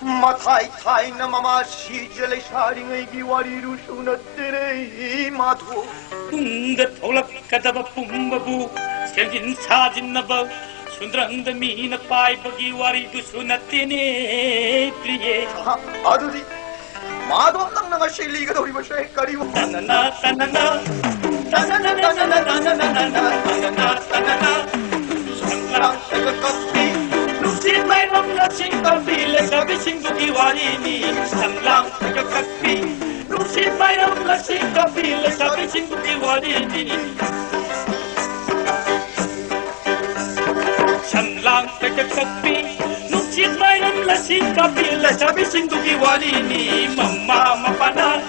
마타이타이나 마마 시절의 사링의 기와리루 수너뜨레 마토 웅가 돌아가다바 뿜바부 생긴 사진 나바 순드랑다 미나 파이버기 와리두 수나띠네 프리에 아들이 마도 땅나가 실리가 돌이버셔 헷갈리고 따나나 따나나 따나나나나나나나나나나나나나나나 상랑 새벽커피 눈빛 맑은 나신 커피 레사비 친구기 와리니 상랑 새벽커피 눈빛 맑은 나신 커피 레사비 친구기 와리니 상랑 새벽커피 눈빛 맑은 나신 커피 레사비 친구기 와리니 맘마 마파나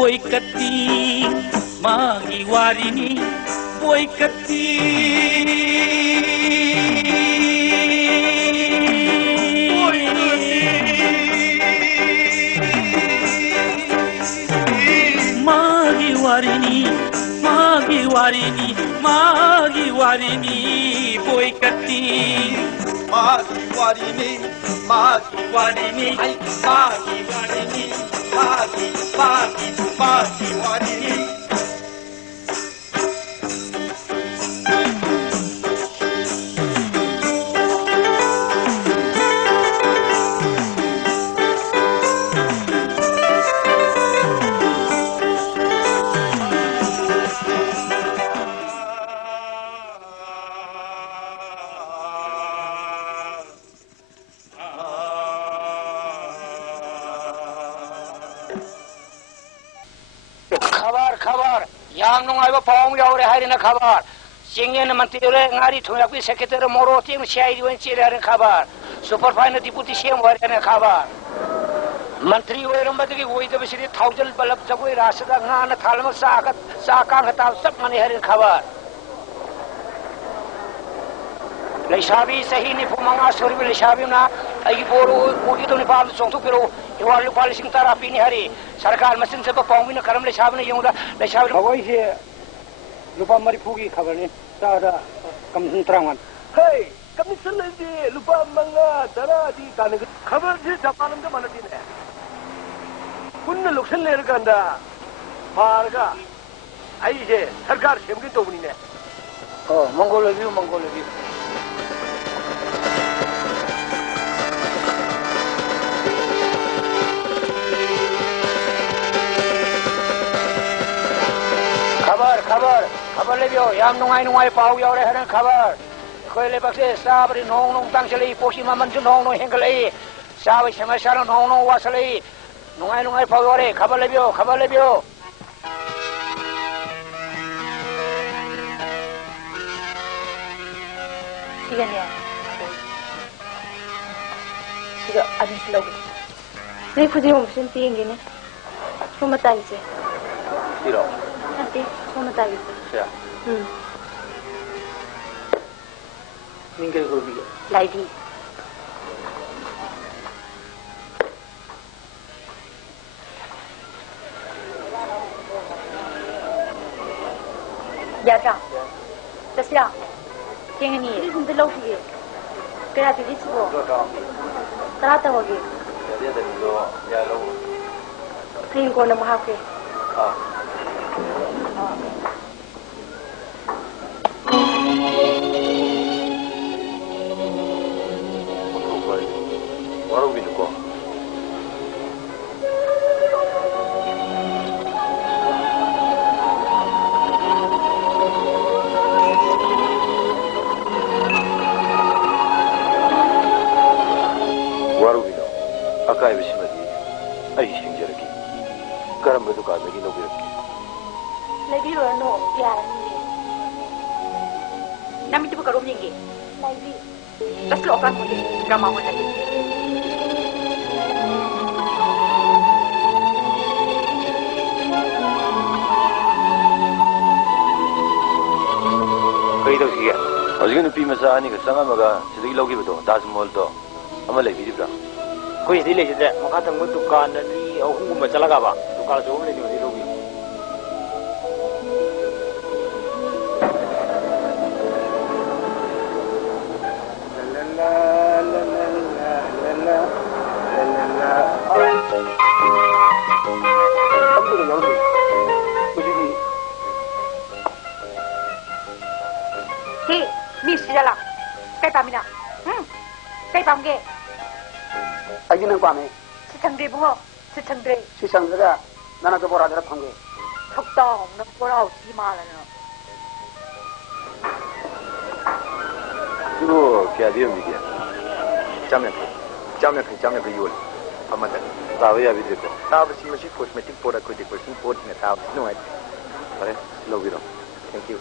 Boy kati magi warini boy kati magi warini magi warini magi warini boy kati 마기 와리니 마기 warini 아이 마기 와리니 마기 와리니 खबर याम नुंगाइबा पाउंग यावरे हारिना खबर सिंगेन मंत्रीरे ngaरी थोयापि secretary मोरो Tim CID one चेरे हारिना खबर super fine deputy CM हारिना खबर मंत्री ओइरमबदगी ओइदबसिरि थाउजल bulb जगोइ रासदा गाना थालम साका खता सब मने हारिना खबर लेशाबी सही नि फुमंगा सोरबि लेशाबीना अगी बोरो कोटी तो नेपाल सोंथु पिरो इवाल पॉलिसिंग तारा पिनि हरि सरकार मसिन से पाउंगी न करम लेशाबने यौदा लेशाबी भगोइ से लुपा मरिफुगी खबर नि सादा कमिशन त्रंगन हे कमिशन ले लुपा मंगा दरा दी कान खबर से जापान में मनती ने पुन्न लुक्सन ले रगंदा पारगा आई है सरकार सेमगी तोबनी ने ओ मंगोल व्यू खबर ले बियो याम नुंगाई पाउ यावरे हरन खबर खोले बक्से साबरी नोंग तांगसले पोसी मामन जु नोंग हेंगले साबै समस्या नोंग वासले नुंगाई पाउ यावरे खबर ले बियो 시간이야. 시간 아직 슬로우. 내 부지로 무슨 비행기네? 소마 따기지. 싫어 한때 소마 따기지. 자 응. 민게 거기 라이디. 야장. 자시야. 땡이니. 이름 들러오기. 그래 비디 치고. 따라다 오기. 야대도 야로 행 거는 뭐 할게. 뭐라고 믿는 거? 뭐라고 믿어? 아까 해보시면 아이 생절하기 그럼 모두 가면이 녹이렇게 라이디로 너 야라니. 남이 또 가로 민기. 라이디. Let's look at the drama one again. 거의 더 시기야. 어저께는 비면서 하니까 쌍아마가 저기 로기부터 다섯 몰도 아마 레비리브라. कोई दिले जे मखा तंग दुकान नि अहुम चलागा बा အားလုံးလေးတွေလုပ်ပြီး你死了，该办没了？该办给？哎，你能管没？是成的不好，是成的。是生这个，那个不让他碰的。ถูกต้องนะพวกเราที่มาแล้วเนาะ သူတို့ဖျက်ပြီးမိကြကြမ်းမယ်ယူတယ်အမှန်တယ်ဒါပဲရပြီတဲ့ဒါပဲရှိမရှိ cosmetic product ကိုဒီ person port နဲ့ထားနှုတ်ရတယ်ဗါလေလုပ်ပြီးတော့ thank you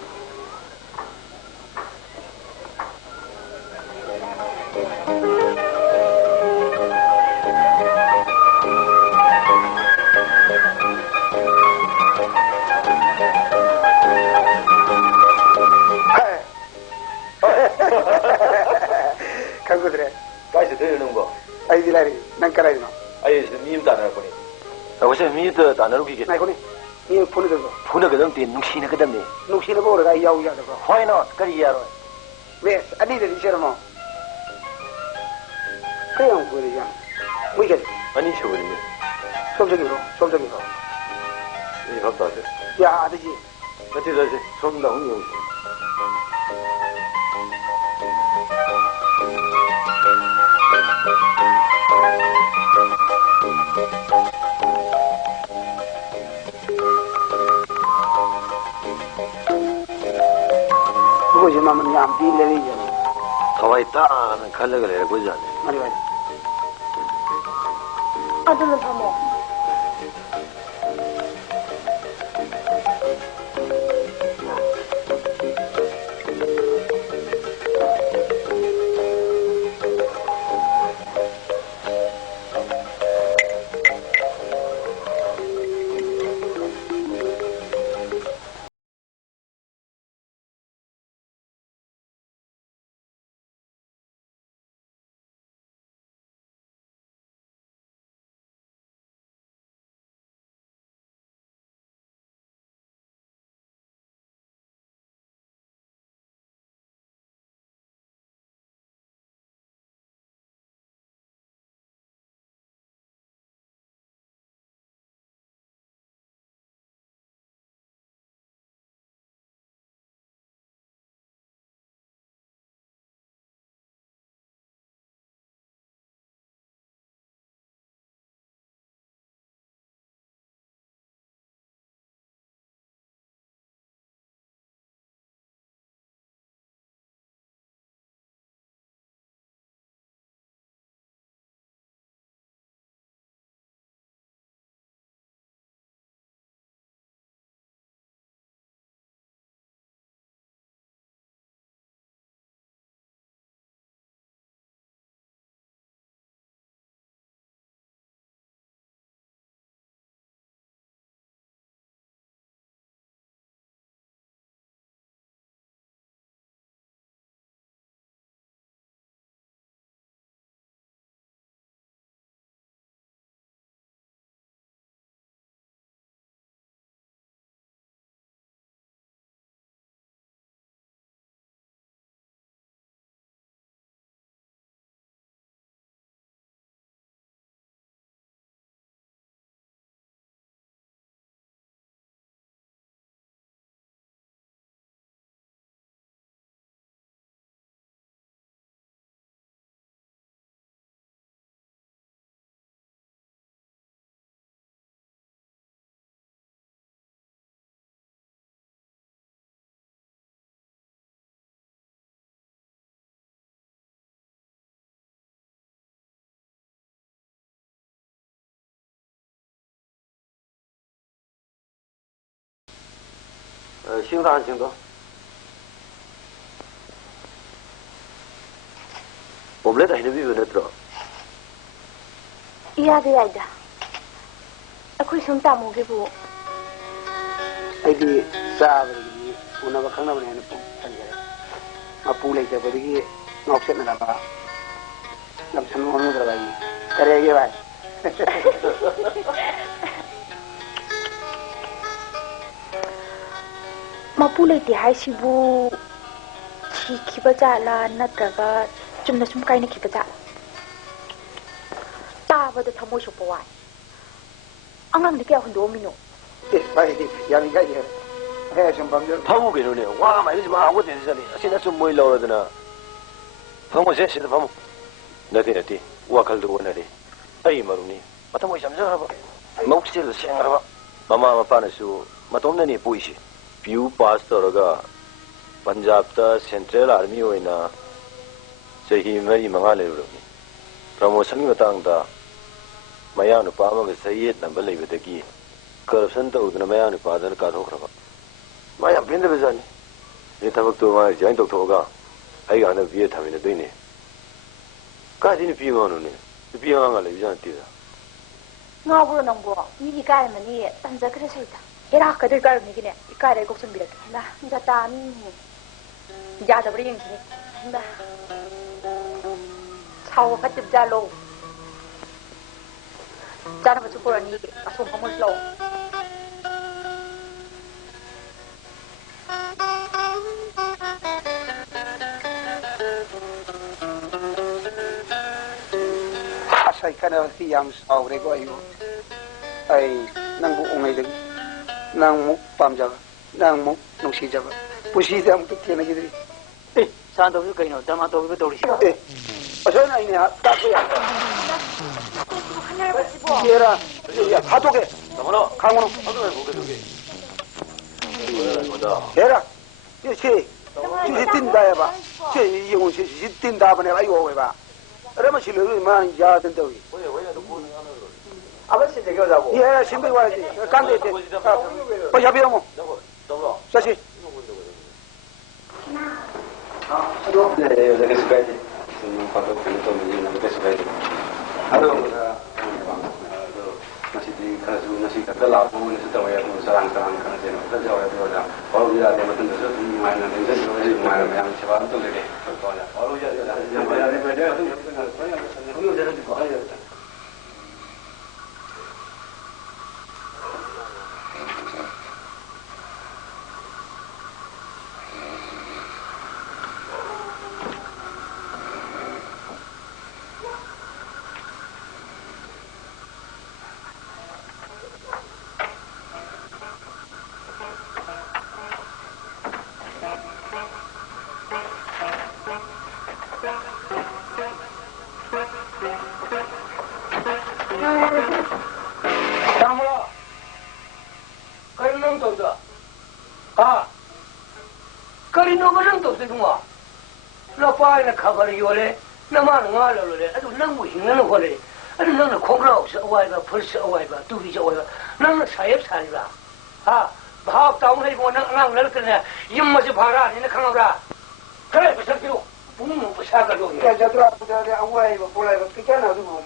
看过的，该是对弄过哎，这来的，能干来的吗？哎是米打那过来我是米的打那路去哪个呢？你碰的这个，碰那个人点弄起那个人呢弄起来不？那个摇一摇这个。why not 可以呀喂，安尼的你晓得吗？这样过的样，没见。安尼说的呢说不这个说，说不这个说。你好大的呀，这些。那这个是从农用。不过现在我们养地来的人，他会打那看那个来国家的哪里来？啊，真的他们。行当行动。我们来带你们来走。ရတယ်ရိုက်တာအခုဆုံးတမှုခဲ့ဖို့ အဲ့ဒီစားပါလိဘုနာဘခဏမနေနဲ့ပုံစံရတယ်မပူလိုက်တယ်ဗဒီကြီးငေါ့ဖြစ်နေတာပါငါစလုံးလို့တော့ပါကြီးကရဲရပါ ꯃꯄꯨ ꯂꯩꯇꯦ ꯍꯥꯏꯁꯤꯕꯨ ꯁꯤꯈꯤꯕ ꯖꯥꯠꯂꯥ ꯅꯠꯇ꯭ꯔꯒ ꯆꯨꯝꯅ ꯁꯨꯝ ꯀꯥꯏꯅꯈꯤꯕ ꯖꯥꯠꯂꯥ ꯇꯥꯕꯗ ꯊꯃꯣꯏ ꯁꯣꯛꯄ ꯋꯥꯏ ꯑꯉꯥꯡꯗꯤ ꯀꯌꯥ ꯍꯨꯟꯗꯣꯛꯑꯝꯃꯤꯅꯣ ꯚꯥꯏ ꯌꯥꯔꯤꯉꯩ ꯍꯦ ꯁꯨꯝ ꯄꯥꯝꯖ ꯐꯝꯃꯨ ꯀꯩꯅꯣꯅꯦ ꯋꯥ ꯉꯥꯏꯔꯤꯁꯤ ꯃꯥ ꯍꯧꯒꯠꯇꯦꯅ ꯆꯠꯂꯤ ꯑꯁꯤꯅ ꯁꯨꯝ ꯃꯣꯏ ꯂꯧꯔꯗꯅ ꯐꯝꯃꯨꯁꯦ ꯁꯤꯗ ꯐꯝꯃꯨ ꯅꯠꯇꯦ ꯋꯥꯈꯜꯗꯨ ꯑꯣꯟꯅꯔꯦ ꯑꯩ ꯃꯔꯨꯞꯅꯤ ꯃꯊꯃꯣꯏ ꯆꯝꯖꯈ꯭ꯔꯕ ꯃꯧꯁꯤꯜ ꯁꯦꯡꯈ꯭ꯔꯕ ꯃꯃꯥ ꯃꯄꯥꯅꯁꯨ ꯃꯇꯣꯝꯅꯅꯤ ꯄꯣꯛꯏꯁꯤ ꯄꯤꯌꯨ ꯄꯥꯁ ꯇꯧꯔꯒ ꯄꯟꯖꯥꯕꯇ ꯁꯦꯟꯇ꯭ꯔꯦꯜ ꯑꯥꯔꯃꯤ ꯑꯣꯏꯅ ꯆꯍꯤ 4-5 ꯂꯩꯔꯨꯔꯕꯅꯤ ꯄ꯭ꯔꯃꯣꯁꯟꯒꯤ ꯃꯇꯥꯡꯗ ꯃꯌꯥ ꯅꯨꯄꯥ ꯑꯃꯒ ꯆꯌꯦꯠꯅꯕ ꯂꯩꯕꯗꯒꯤ ꯀꯔꯞꯁꯟ ꯇꯧꯗꯨꯅ ꯃꯌꯥ ꯅꯨꯄꯥꯗꯨꯅ ꯀꯥꯊꯣꯛꯈ꯭ꯔꯕ ꯃꯥ ꯌꯥꯝ ꯄꯦꯟꯗꯕꯖꯥꯠꯅꯤ 이 ꯊꯕꯛꯇꯣ ꯃꯥ ꯔꯤꯖꯥꯏꯟ ꯇꯧꯊꯣꯛꯑꯒ ꯑꯩꯒ ꯍꯟꯗꯛ ꯕꯤ ꯑꯦ ꯊꯥꯃꯤꯟꯅꯗꯣꯏꯅꯦ ꯀꯥꯏꯗꯩ ꯅꯨꯄꯤ ꯑꯉꯥꯡꯅꯣꯅꯦ ꯅꯨꯄꯤ ꯑꯉꯥꯡꯒ ꯂꯩꯕꯖꯥꯠ ꯅꯠꯇꯦꯗ ꯉꯥꯎꯕ꯭ꯔꯣ ꯅꯪꯕꯣ ꯃꯤꯒꯤ ꯏꯀꯥꯏꯔꯝꯃꯅꯤ ꯇꯟꯖꯈ꯭ꯔꯦ ꯁꯩꯇ ꯍꯦꯔꯥ ꯀꯩꯗꯧ ꯏꯀꯥꯏꯔꯝꯅꯤꯒꯤꯅꯦ ꯏꯀꯥꯏꯔ ꯀꯣꯛꯁꯟꯕꯤꯔꯛꯀꯦ ꯍꯟꯗ ꯖꯇꯥꯅꯤ ꯌꯥꯗꯕ꯭ꯔꯥ ꯌꯦꯡꯁꯤꯅꯤ ꯍꯟꯗ ꯁꯥꯎꯕ ꯐꯠꯇꯕ ꯖꯥꯠꯂꯣ ꯆꯥꯅꯕꯁꯨ ꯄꯨꯔꯛꯑꯅꯤ ꯑꯁꯣꯝ ꯐꯝꯃꯁꯨ ꯂꯥꯛꯑꯣ ꯑꯁ ꯈꯟꯅꯕꯁꯤ ꯌꯥꯝ ꯁꯥꯎꯔꯦꯀꯣ ꯑꯩ ꯅꯪꯕꯨ ꯎꯉꯩꯗꯒꯤ ꯅꯪ ꯑꯃꯨꯛ ꯄꯥꯝꯖꯕ ꯅꯪ ꯑꯃꯨꯛ ꯅꯨꯡꯁꯤꯖꯕ ꯄꯨꯟꯁꯤꯗ ꯑꯃꯨꯛꯇ ꯊꯦꯡꯅꯈꯤꯗ꯭ꯔꯤ ꯁꯥꯟ ꯇꯧꯕꯁꯨ ꯀꯩꯅꯣ ꯗ꯭ꯔꯃꯥ ꯇꯧꯕꯤꯕ ꯇꯧꯔꯤꯁꯤ ꯑꯁꯣꯏꯅ ꯑꯩꯅꯦ ꯇꯥꯛꯄ ꯌꯥꯔ ꯍꯥꯠꯇꯣꯛꯀꯦ ꯈꯥꯡꯉꯣ ꯍꯦꯔ ꯁꯤ ꯇꯤꯟꯗꯥꯏꯌꯦꯕ ꯁꯤ ꯌꯦꯡꯉꯨ ꯁꯤ ꯇꯤꯟꯗꯥꯕꯅꯦꯕ ꯑꯩ ꯑꯣꯏꯕ ꯑꯗ ꯃꯁꯤ ꯂꯣꯏ ꯃꯥ ꯌꯥꯗꯅ ꯇꯧꯏ 예, 신발 와야지. 깐데 돼. 빨리 잡이라고. 자시. 네, 그래서 가야지. 바로 그런 또 이제 그래서 가야지. 하루 masih kasu masih kata lapu ni sudah wajah tu serang kan jenuh. Dah jauh dah. Kalau dia ada macam tu, tu mana ni jadi jadi mana yang sebab tu lagi. Kalau dia ada yang beda tu, kamu jadi tu kau. खबर योले नमान ngalo le adu nang bu hin nang hole adu nang khograo se awai ba phul se awai ba tu bi se awai ba nang sayep sari ba ha bhaap taung hai bo nang ngang lal kne yim ma se phara ni na khang ra kare ba sak kilo bung mu ba sa ka lo ya jatra puta awai ba polai ba kikana du mo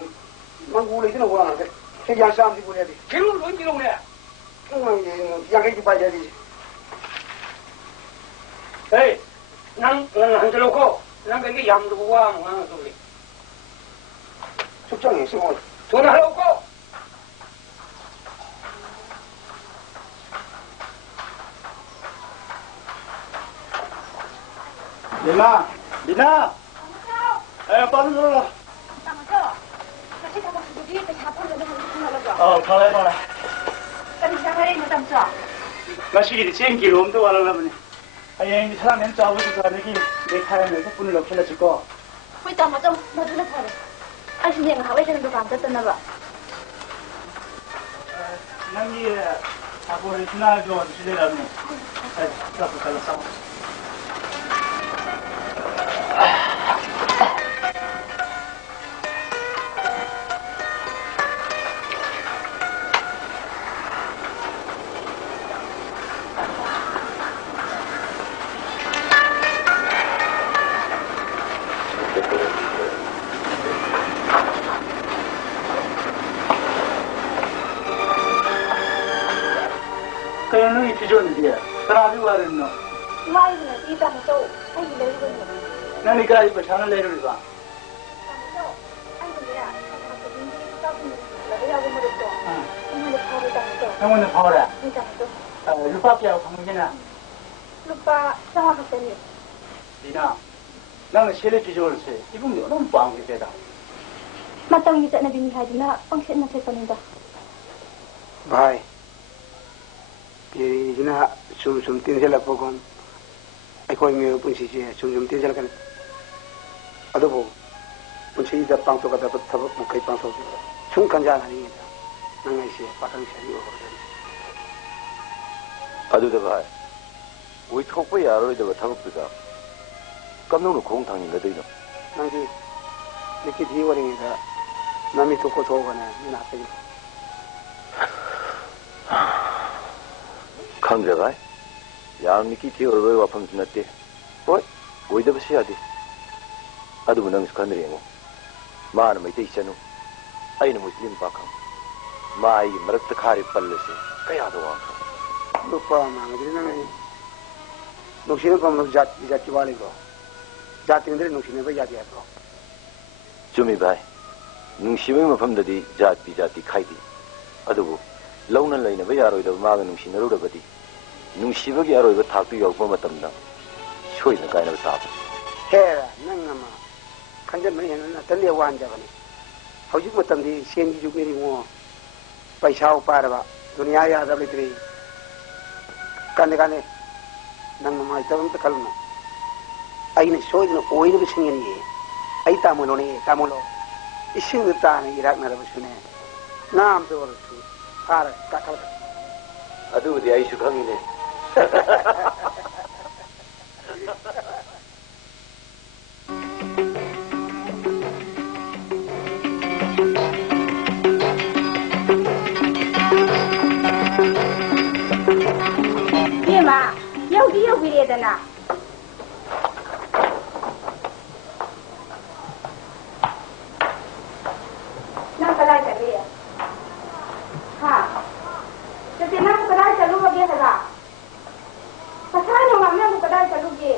mangu le dino wala ke ke ya sam di bu ne di kilo lo ni lo ne ya ke ba ja di hey nang nang jalo ko nang cái yam du wa mo ngang tu le 숙장이 있으면 전화하고 리나 리나 에 빨리 들어라 빨리 마시기 쟁기로 엄도 와라라면 아예 사람은 짜고도 자네기 내 카양에서 분을 넣게 줄거 왜 담아줘 나도 타래 아시 내가 하와이 가는 거 안됐나 봐 nangi 아버지 지나죠 지내라면 자꾸 잘랐어 kaya nung itijon dia, terapi warin no. Mai na di tamo to, ay di lagi ko. Nani kaya iba sana lero di ba? Tamo to, ay di ya. Ako hindi ko tapos lagi ako mo dito. Ano na pare tamo to? Namun na pora. Di tamo to. Lupa kaya ako kung gina. 루빠 정확하더니 리나, 나는 셀레 비주얼세. 이분 너무 빵이 되다. 마땅히 짠나비니 하지나 뻥신나 세선인다. भाई ये जिना सुम तीन से लगभग कौन एक कोई में पुंसी से सुम तीन से लगन अदो वो पुंसी जब पांच तो कदा तब मुकई पांच तो सुम कंजा नहीं है नंगे से पाटन से ही हो गया अदो भाई वही थोक पे यार और जब थबक पिका कम नो खोंग थांगी न देनो नंगे लेकिन ये वाली है नमी तो को तो बने ना पे खंग्रे भाई यार निकी थी और वे वापस नते ओए वही जब से आदि अदु नंग खंद्रे मो मान में ते चनु अइन मुस्लिम पाखम माई मरत खारी पल्ले से कया दो आंख lupa mangadri na ngai nuksine pam jati wale ko jati ndre nuksine ba jati ato चुमी भाई नुंसिबे मफमददी जाति खाइदी अदुबु लौना लैनबा यारोइदा मागा नुंसिनरुदबदी नुंसिबगी यारोइबा थाक्तु यौपा मतमदा सोइना कायना ताब hera nangama khanje mai hena tale wan jabani hojik matamdi sengi juk meri mo paisa uparaba dunia ya dabli tri kane nangama itabam ta kalno aina soidna oina bisingeni ai tamulo ising ta ni irak na rabusune nam to warsu kar kakal अदुबदी आइसु खंगिने ये माँ योगी रे दना ना कलाई कर रही है हाँ जैसे ना कलाई चलूँगा ये लगा पता नहीं मैं कलाई चलूँगी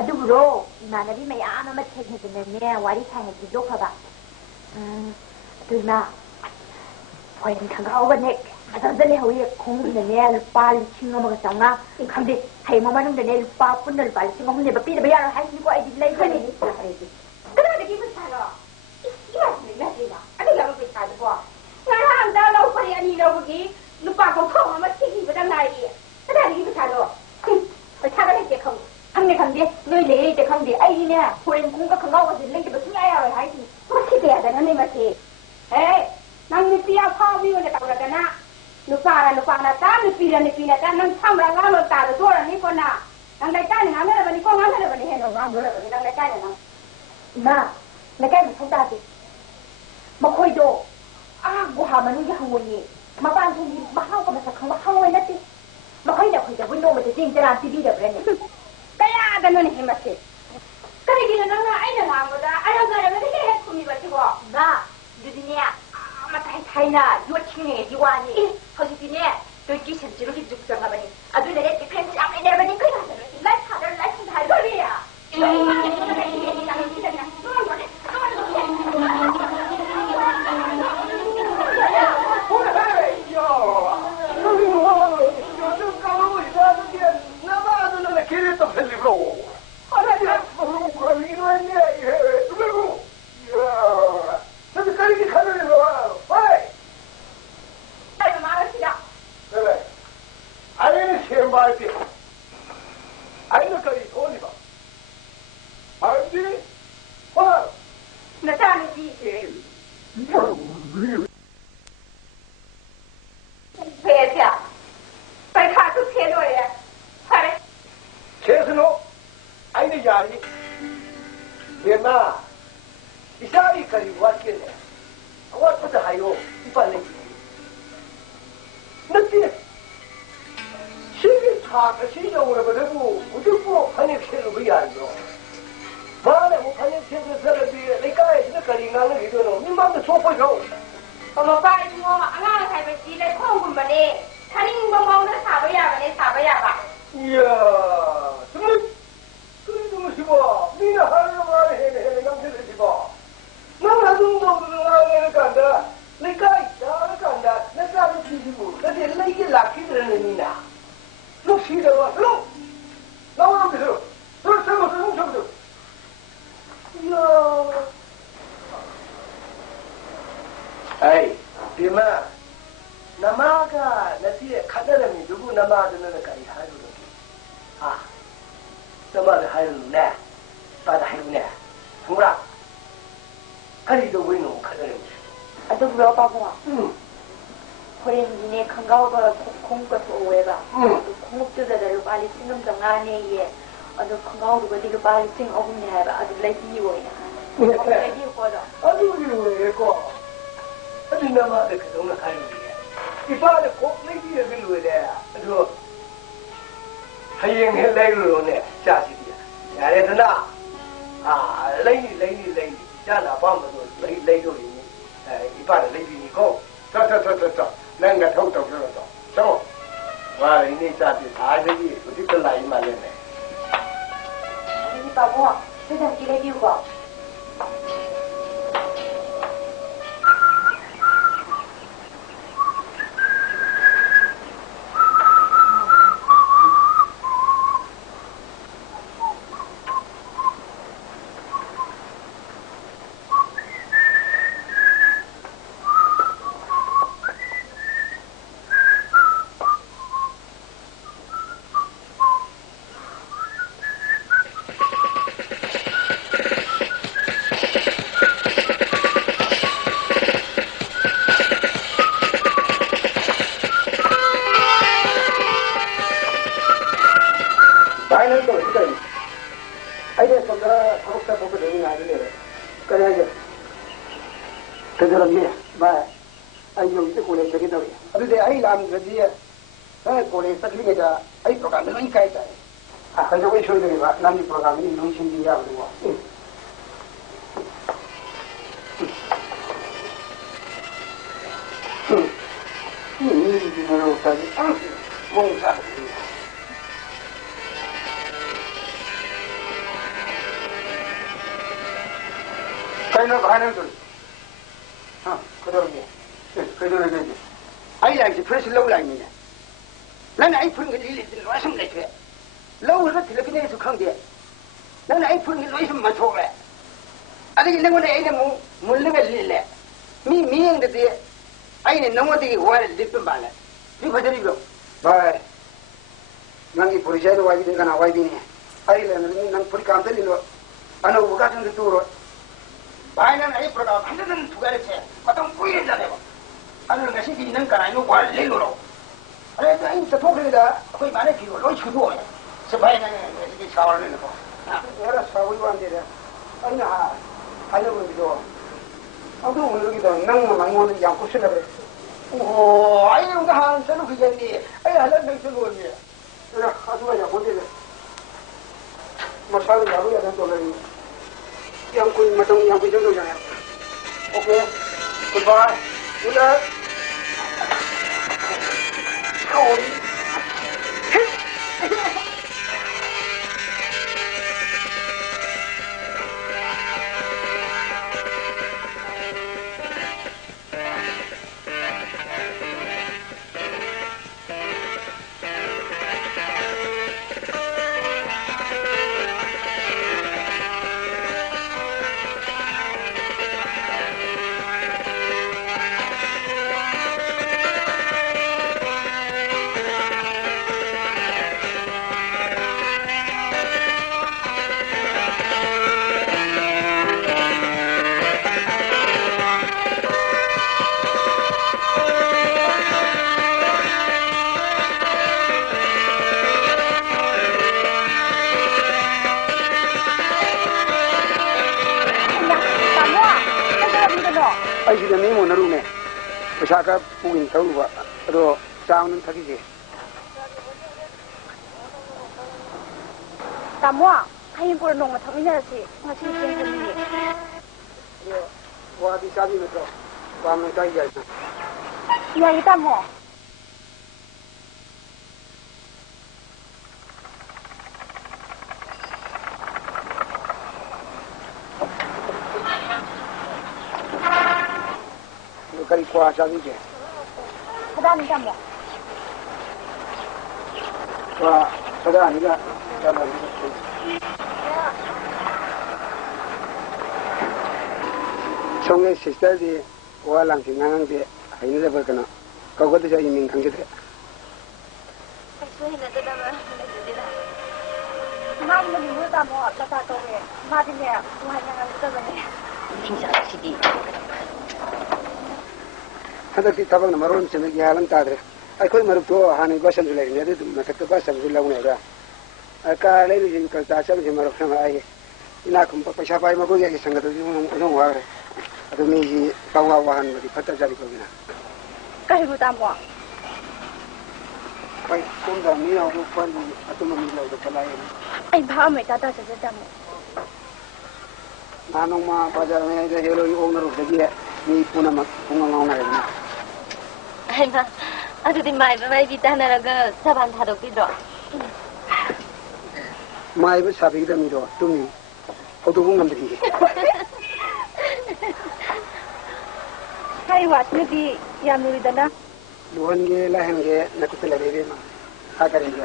अदुबरो इमानबी मैं आना मत खेलने के लिए वारी खाने की जो खबर तुना फॉइन खंगाओ बने अदरदले होई खोंगने लुपा लिंग अमगा चांगा खंदे है ममनुंदने लुपा पुन्न लुपा लिंग हमने बपी दबे यार हाई को आई दिलाई खने कदा दगी पछारो इया नहीं लेना अरे लम पछारो बो ngahang da lau pari ani lau gi lupa ko khong ma thi ba dang nai kada dagi pछारो pछारो ne je khong hamne khang de noi le je khang de ai ne foreign kung ka khangau ba leng ke ba sunga ya hai ti ma thi de da ne ma thi hey nang ni pia pha wi ne ka ra na lupa na ta ni pina ta nang tham ra nga lo ta do ra ni ko na nang dai ta ni nga me ba ni ko nga me ba ni he no nga do ra ba ni nang dai ta ni na na kai mu ta ti ma khoi do a go ha ma nu ya hang ni ma ban thu ni ma hau ka ma sa khang ma hau ai na ti ma khoi da window ma te jing jara ti bi da bre ni kaya da no ni he ma ti kai gi na nga ai na nga mo da ai ga ra me ke he ku mi ba ti bo na du di ne ma tai tai na yo ching ne ji wa ni 허지디네 여기 sensi로 기죽장 가봐니 아주 내가 디펜스 앞에 내려가니 그냥 라이트 다 거리야 나오는 게 들어. 너 잘못 훔쳐보죠. 이야. 아이, 비마. 나마가 나티에 카드라미 누구 나마드는 까지 하루는 아, 나마드 하루네. 바다 하루네. 뭐라? 아리도 보이는 카드라미. 아도 그래 바보야. 호랭이네 강가오가 공급도 오해가. 공급주자들을 빨리 신경 좀 안에 예. 아도 강가오가 뒤로 빨리 생 어금니 해봐. 아도 레디 오이나. 레디 오거든. 아주 그래 거. 아주 나마드 그동안 하루네. 이빨에 꼭 내기에 빌로에 아주 하이행 헬레로네 자식이야. 야래드나 아 레이 자나 밤도 레이도리니 이빨에 레이니고 저저저저 내가 더욱더 그러죠. 저 와, 이니 자식 아저기 어디들 나이 말이네. 아니 바보야. 세상 레디 오고. 나이는 또 어디가 있어? 아이들 손자 가복사 보고 되는 아니네. 그래야지. 그 사람이 말 아이 좀 이제 고래 되게 나오야. 근데 아이 남 그지에 고래 sak리게다 아이 프로그램 너무 이까이다. 아, 근데 왜 저희들이 남이 프로그램이 너무 신기해야 그러고. 뭔가 그냥 가는 줄. 그대로 그대로 아이 아이 프레스 로우 라인이네. 나는 아이 푸는 게 일일이 와서 내게. 로우가 들리게 속한데. 나는 아이 푸는 게 로이서 맞춰래. 아니 이런 거는 애는 뭐 물리가 일래. 미행데 아이는 너무되게 와를 리ppen 말래. 이 거절이고. 바이. 난이 포리자도 와이 되가 나 와이 되네. 아이는 난 포리 감들리로 아나 우가 좀 두로. 바이는 아이 프로그램 한대는 두 가지째 어떤 꾸이잖아요. 아는 것이 있는 거나 이거 와 레로로. 아니 아이 저 포크에다 거의 많이 비고 로이 주고. 저 바이는 이게 샤워를 넣고. 여러 샤워를 한대래. 아니 하려고 이거. 아도 오늘기도 낭만 먹는 양고 쓰나 그래. 오, 아이 뭔가 한 서로 그겠니. 아이 할래 맹서 거니. 그래 가수가 야 보대래. 뭐 살을 야구야 된다는 양고 맞은 양고 정도잖아요. 오케이. 굿바이. 굿나잇. 서울이. 아이 지금 내 몸으로 네. 부사가 보긴 더우고 또 싸우는 타기지. 다모아, 하인 보러 농가 터미널시. 마치 생겼니. 와디 사비면서 밤에 가야 돼. 야, 이 다모. 그리 과자기지. 그다음에 다모. 와, 사자 아니라 잠깐만. 성의 시스터지 오알랑 진강한데 아이는 버거나 그것도 저 이민 강제돼. 마음은 뭐다 뭐 아까 또왜 마디냐 뭐하냐가 그러더니 빙자시디 한덕기 타방 마론 세메기 하는 따들 아이코이 마르도 하는 것은 줄래 내도 마탁도 바상 줄라고 내가 아까 레이지 그 다참 좀 마르 그러면 아이 이나금 빠샤바이 먹고 얘기 생각도 좀 와 그래 아도 미지 방화와 하는 거지 받다 자리 거기나 까이보다 뭐 아이 꼼다 미하고 빨리 아도만 밀어도 빨라요 아이 마음에 다다져다 뭐 나농마 바자에 이제 헬로이 오늘로 되게 미 punamak pungangaw na Ay ma, ato din may bita na lang saban thadok dito. mai ba sabi da mi do tumi auto bung ngamdi Hay wat ni di yamuri dana. luan ge lahen ge nakutela rebe ma hakare ge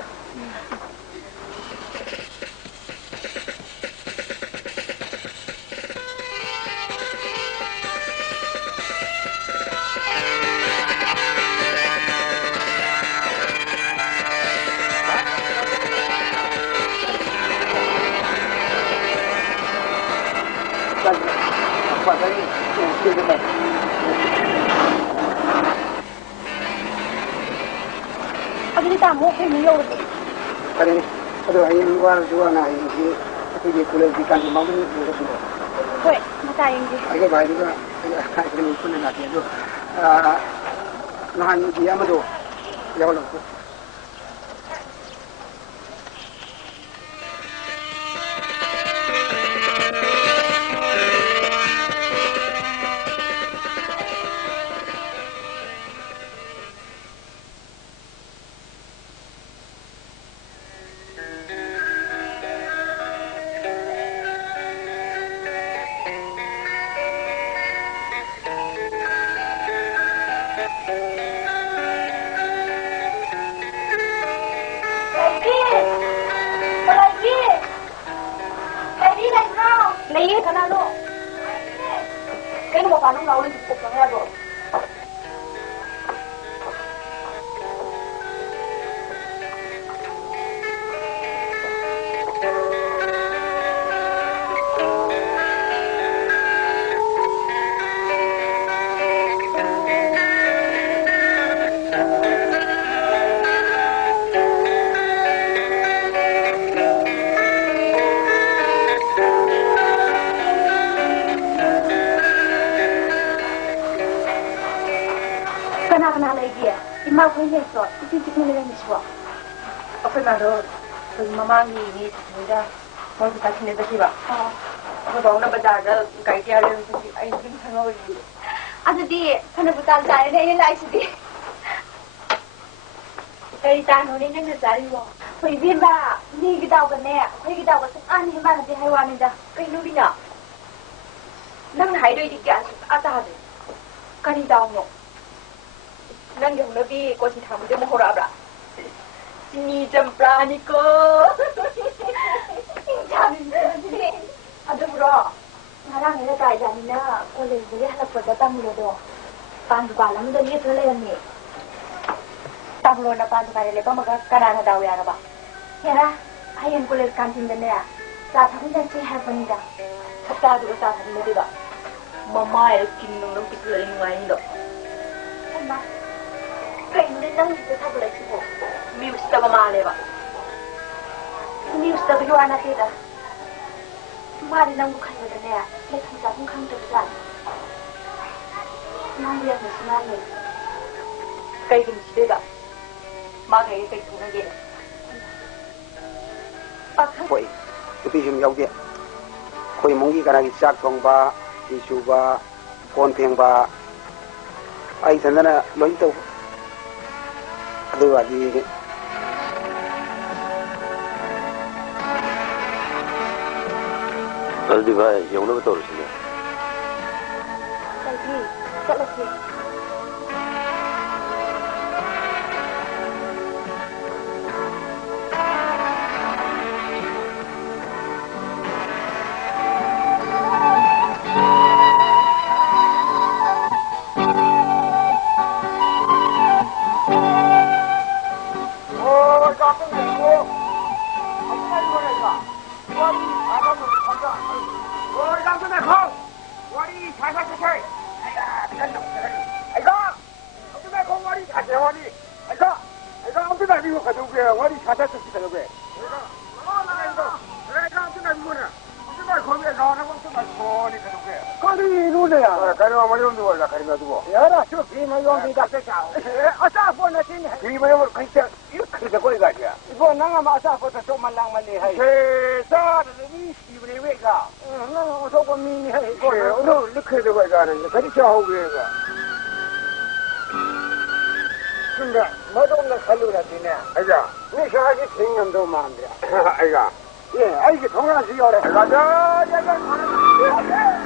Abi ni tamo ko ni yo. kare ado ayin war juwa na ayin ge aku ge kule di kan ma ni ni ko Hoy, mata ingi. ai ge bai ga ai ge ni kun na ti do na han ji amado ya lo ko Lấy cái nào luôn. Cái một bạn nó lên cục ra rồi. Kenapa lagi ya? Imam kau ni so, itu ni lagi semua. Apa nak mama ni sudah mau kita sini dah siapa? Aku bawa nak baca kaya dia ada mesti ai pun tengok lagi. Ada di, kenapa bukan saya ni lagi sedih. Dari tahun ini nak cari wo. Kau biar ba, ni kita tahu kan ni, kau kita tahu kan sekarang ni mana di haiwan ni dah. Kau ni bina. Nang hai doi di kian ada ada. Kau ni tahu mo. Nang yang lebih kau cinta dia mau horab lah. Sini jempla ni ko. Jangan. Ada bro. Ngarang ni kaya jadi na. Kau le boleh halap pada tamu le do. Pandu balam tu ni tu le ni. Tamu na pandu kaya le pa maga kana na daw ya ba. Kaya ayam kau le kantin dan ya. Saat hari dan si happen dah. Kata tu saat hari ni dah. Mama el kinung nung pikir ini main do. Mama. Kau ni nang kita tak boleh cuba. Muse tak mama le ba. Muse tak tu anak kita. Mari nang bukan ada ni, lepas kita pun kan terus. Nang dia mesti nang. Kau ini mesti dah. Mak kau ini tu lagi. koi tu him yau de koi mongi kana gi chak thong ba ti chu ba kon theng ba ai thanana loi to adu wa di Aldi ba yung na betul sini. Lagi, tak lagi. 이거 가져오게 와리 사다 쓰지 가져오게 거리 누구야? 가리마 머리온 누구야? 가리마 누구? 야라 저 비마 용기 닥쳐. 아싸 보나 tin. 비마 용 그때 이렇게 되고 이거야. 이거 나가 마사 보다 좀 말랑말리 해. 세사 니 시브네 왜가? 나 저거 미니 해. 이거 오늘 이렇게 되고 이거는 그리 저하고 그래가. 근데 뭐도 살루라 되네. 아이가. 니 샤지 생년도 마음이야. 아이가. 예, 아이게 통화시 요래. 가자. 야가.